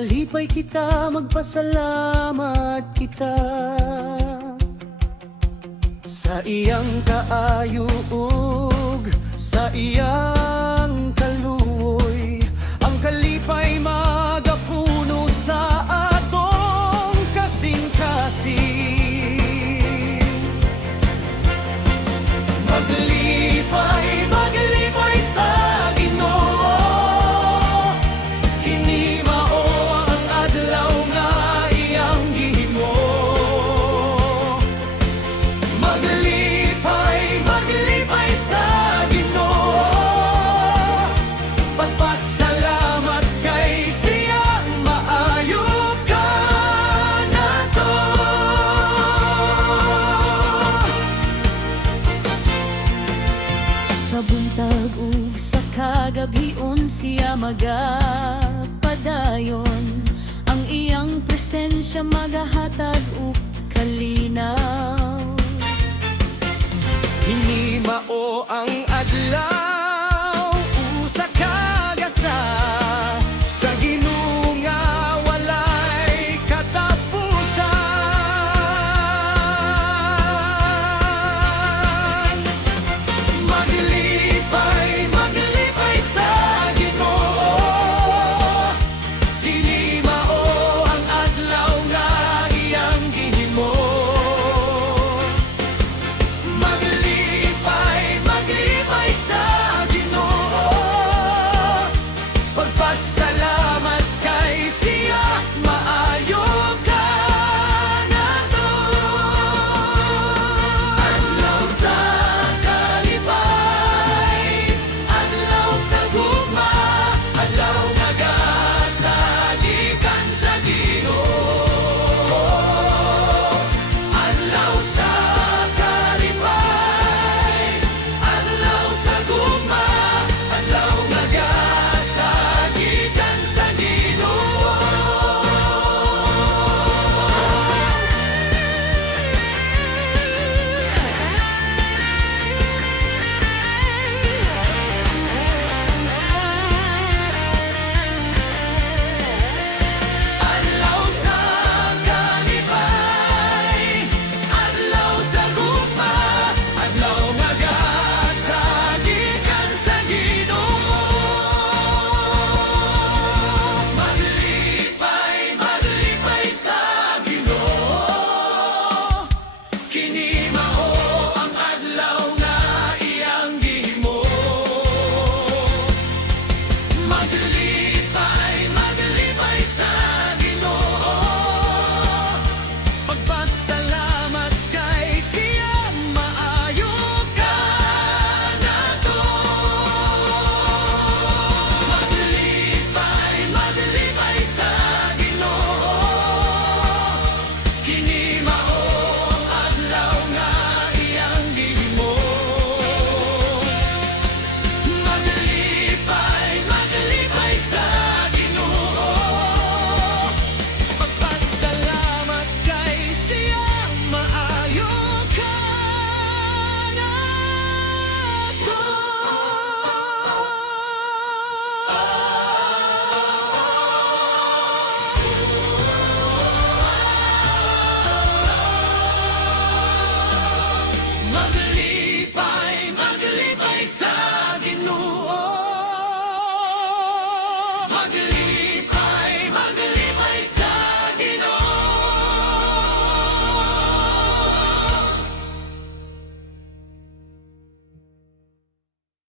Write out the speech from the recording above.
malipay kita, magpasalamat kita sa iyang kaayuog, sa iyang kaluoy. Ang kalipay magapuno sa atong kasing-kasing. Maglipay, maglipay sa Ginoo, kini mao ang adlaw nga iyang gihimo. Maglipay, maglipay sa Ginoo, pagpasalamat kay siya, maayo ka nato. Sa buntag ug sa kagabion siya magapadayon, ang iyang presensya magahatag ug kalinaw. Hinimao ang adlaw, usa ka gasa